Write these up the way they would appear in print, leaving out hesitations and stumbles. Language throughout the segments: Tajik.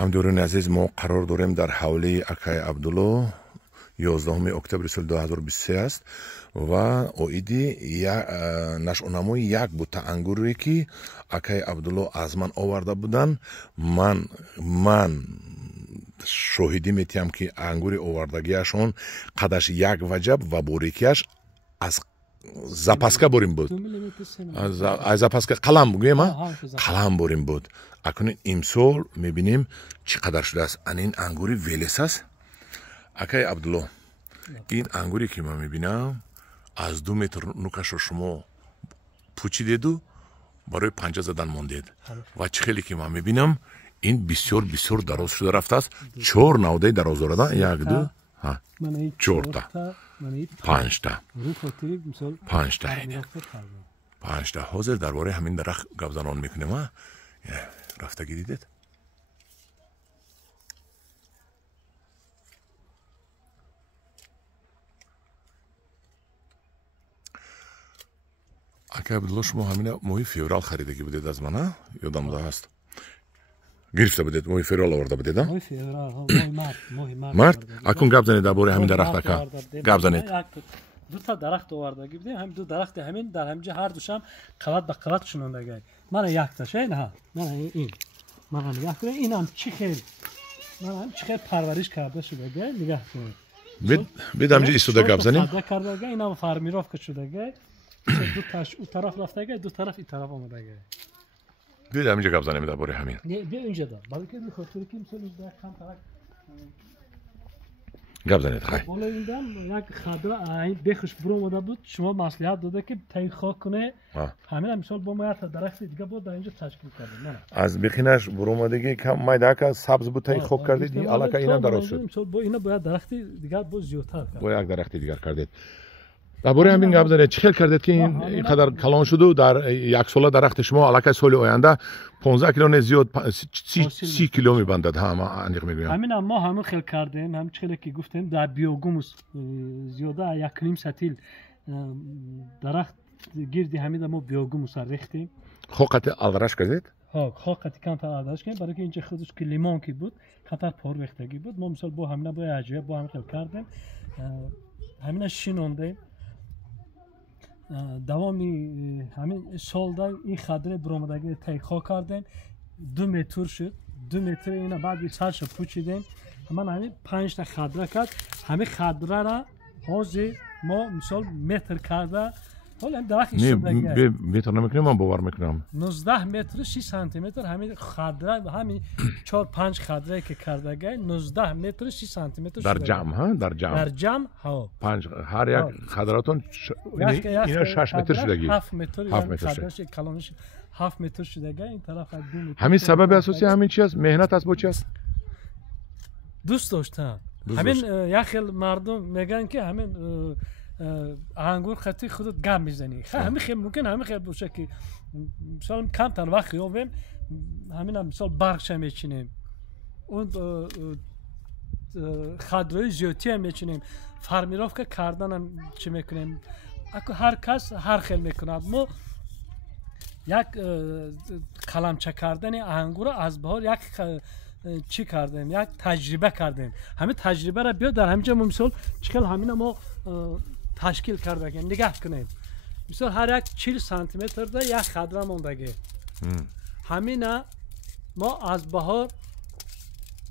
ҳамдӯрони азиз, мо қарор дорем дар ҳавлии Акай Абдулло 11 октябри соли 2023 аст ва оиди нашъонамои як бута ангуре ки Акай Абдулло аз ман оварда буданд. ман шоҳидӣ метиҳам ки ангури овардагиашон қадаш як ваҷаб ва борикиаш аз запаска борим буд. Аз запаска қалам гӯем, қалам борим буд. Акунин имсол мебинем чӣ қадар шудааст. Анин ангури велес аст. Акай Абдулло, ин ангуре ки ман мебинам аз 2 метр нукашро шумо пӯчидеду барои панҷа задан мондед ва чӣ хеле ки ман мебинам ин бисёр дароз шуда рафтааст. 4 навдаи дароз дорад. 1 2 4 та 5 та 5 та. ҳозир дар бораи ҳамин дарахт гапзанон мекунем. рафтагӣ дидед? Акай Абдулло, шумо ҳамина моҳи феврал харидагӣ будед аз ман, ёдамда ҳаст. Гирифта будед, моҳи феврал оварда будед? Март? Акун гап занед дар бораи ҳамин дарахт, ака. Гап занед. Дута дарахт овардагӣ будем, ҳам ду дарахти ҳамин дар ҳамҷа ҳар душам қават ба қават шунондагаи. Мана якташе, наҳа. Мана ин. Мана нигоҳ кунед, инам чӣ хел. Мана чӣ хел парвариш карда шудагаи, нигоҳ кунед. Бед ҳамҷа истода гап занем. Садда кардагаи, инам формировка шудагаи. Ду тараф у тараф рафтагаи, ду тараф и тараф омадагаи. Бед ҳамҷа гап занем дар бораи ҳамин. Не, бия инҷа да. Балки бихотири ки мисол дар кам тарак гап занед. Хай. Бола индам як хадра ай бехуш буромада буд, шумо маслиҳат дода ки таи хок куне. Ҳамина мисол бо мо як дарахти дига бо дар инҷа ташкил кардем. Мана. Аз бихинаш буромадагӣ кам майдака сабз буд таи хок кардед, алака ина дароз шуд. Мисол бо ина бояд дарахти дигар бо зиёдтар кард. Бо як дарахти дигар кардед. дар бораи ҳамин гап занед. Чӣ хел кардед ки ин қадар калон шуду дар яксола дарахти шумо аллакай соли оянда 15 кило не зиёд 30 кило мебандад. Ҳама аниқ мегӯям. ҳамина мо ҳамин хел кардем, ҳам чӣ хеле ки гуфтем дар биогумус зиёда 1.5 сатил дарахт гирди ҳамина мо биогумуса рехтем. хоқати алдараш кардед? хоқати камтар алдараш кардем, барои ки инҷа худаш ки лимон ки буд камтар пор рехтагӣ буд. Мо мисол бо ҳамина бо аҷоя бо ҳамин хел кардем. ҳамина шинондем. давоми ҳамин солда ин хадре буромадаги тайхо кардем. 2 метр шуд. 2 метр ина баъди сарша пӯчидем. ҳаман ҳамин 5 та хадра кард. ҳамин хадрара ҳозир мо мисол метр карда ҳолам дарахт истодагӣ метр намекунем, ман бовар мекунам. 19 метр 6 сантиметр ҳамин хадра, ҳамин 4-5 хадрае ки кардагай 19 метр 6 сантиметр дар ҷамъ, ҳа? Дар ҷамъ, ҳо. 5 ҳар як хадратон ина 6 метр шудагӣ. 7 метр хадраш калониш 7 метр шудагай. Ин тараф 2 метр. ҳамин сабаби асосӣ ҳамин чи аст? Меҳнат аст бо чи аст? Дӯст доштан. ҳамин як хел мардум мегӯянд ки ҳамин ангур хати худат гап мезанӣ. ҳамин хел мумкин ҳамин хел боша ки мисол камтар вақт ёбем, ҳамина мисол баргша мечинем, он хадрои зиёдтия мечинем, формировка карданам чӣ мекунем. ҳар кас ҳар хел мекунад. мо як қаламча кардани ангура аз баҳор як чӣ кардем, як таҷриба кардем. ҳамин таҷрибаро биё дар ҳамҷа мо мисол чӣ хел ҳамина мо ташкил кардагем. нигоҳ кунед, мисол ҳар як 40 сантиметрда як хадра мондагӣ. ҳамина мо аз баҳор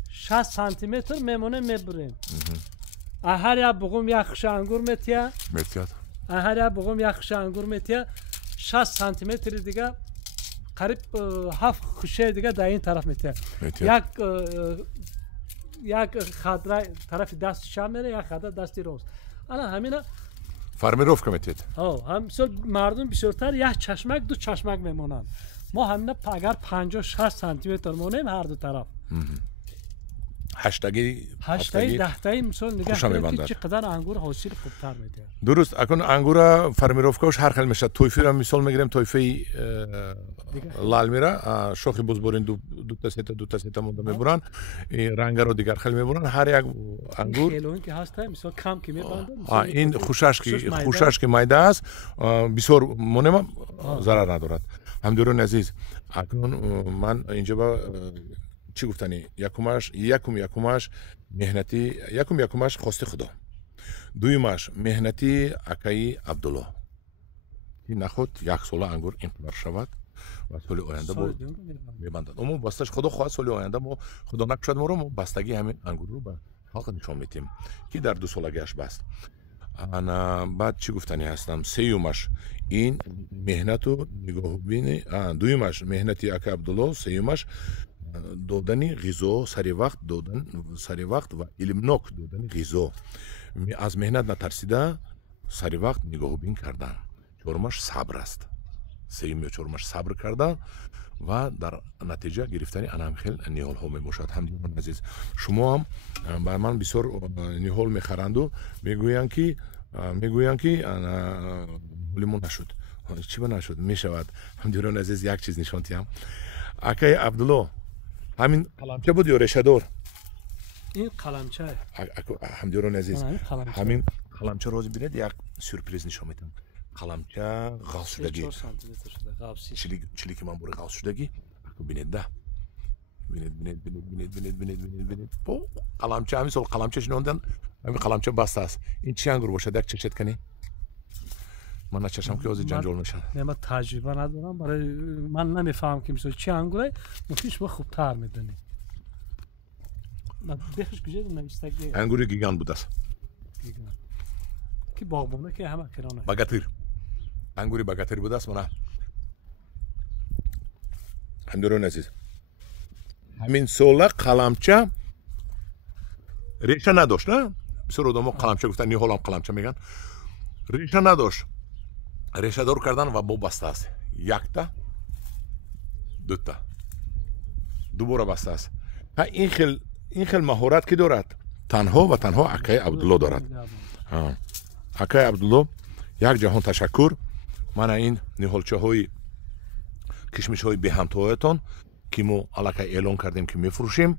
60 сантиметр мемонем мебурем. ҳар як буғум як хуша ангур метия. ҳар як буғум як хуша ангур метия. 60 сантиметри дига қариб 7 хушаи дига дар ин тараф метия. як хадра тарафи дасти чап мере, як хадра дасти рост. ана ҳамина формировка метед. ҳам мисол мардум бисёртар як чашмак ду чашмак мемонанд. мо ҳамина агар 50-60 сантиметр монем ҳар ду тараф. ҳаштаги даҳтаи мисол нигоҳ кунед ки чӣ қадар ангур ҳосил хубтар медиҳад. дуруст. акун ангура формировкааш ҳар хел мешавад. тойфира мисол мегирем, тойфаи лалмира шохи бузборин дута сета монда мебуранд, рангаро дигар хел мебуранд. ҳар як ангур хелон ки ҳаста мисол кам ки мебандад, ин хушаш ки майда аст, бисёр монема зарар надорад. ҳамдӯрони азиз, акун ман инҷа ба чӣ гуфтанӣ якумаш меҳнати якумаш хости худо, дуюмаш меҳнати акаи Абдулло ки наход як сола ангур инқадар шавад ва соли оянда мебандад. Мо басташ худо хоҳад соли оянда мо худо накушад моро мо бастагии ҳамин ангурро ба халқ нишон медиҳем ки дар 2 солагиаш баст. баъд чӣ гуфтанӣ ҳастам, сеюмаш ин меҳнату нигоҳубини дуюмаш меҳнати ака Абдулло, сеюмаш додани ғизо сари вақт ва илмнок додани ғизо, аз меҳнат натарсида сари вақт нигоҳубин кардан. чорумаш сабр аст. сеюм ё чорумаш сабр кардан ва дар натиҷа гирифтани анамхел ниҳолҳо мебошад. ҳамдиёни азиз, шумо ҳам ба ман бисёр ниҳол мехаранду мегӯянд ки ниҳоли нашуд. Чӣ ба нашуд? Мешавад. ҳамдиёни азиз, як чиз нишон диҳам. Акаи Абдулло ҳамин қаламча буд ё решадор? ин қаламча. ҳамдиёни азиз, ҳамин қаламча рози бинед, як сюрприз нишон медиҳам. қаламча ғафс шудагӣ, чилики мамбури ғафс шудагӣ бинед да. бинед қаламча ҳамин сол қаламча шинондан, ҳамин қаламча бастааст. ин чӣ ангур бошад? як чашед канӣ. ман начашам ки ҳозир ҷанҷол мешавад. ман таҷриба надорам, барои ман намефаҳмам ки мисол чӣ ангуре, мумкин шумо хубтар медонед. бехш куҷа навистаги ангури гигант будааст. ки боғбона ки ҳама кирона. Багатир. ангури багатир будааст. мана ҳамдиёни азиз, ҳамин сола қаламча реша надошт. на бисёр одамо қаламча гуфтан, ниҳолам қаламча меган. реша надошт. решадор кардан ва бо бастааст. якта, дута, дубора бастааст. ин хел маҳорат ки дорад? танҳо ва танҳо акаи Абдулло дорад. акаи Абдулло, як ҷаҳон ташаккур. мана ин ниҳолчаҳои кишмишҳои беҳамтоятон ки мо аллакай эълон кардем ки мефурӯшем.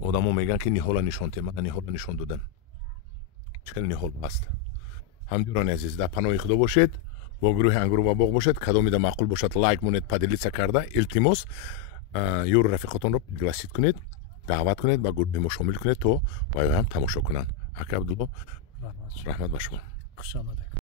одамо мегӯянд ки ниҳола нишон те. мана ниҳола нишон додам. чӣ хел ниҳол аст? ҳамдиёни азиз, дар паноҳи худо бошед, бо гурӯҳи ангуру ва боғ бошед. кадомида маъқул бошад лайк монед, поделиться карда, илтимос ёру рафиқотонро пригласит кунед, даъват кунед, ба гурӯҳи мо шомил кунед то ба ҳам тамошо кунанд. ака Абдулло, раҳмат ба шумо. Хуш омадед.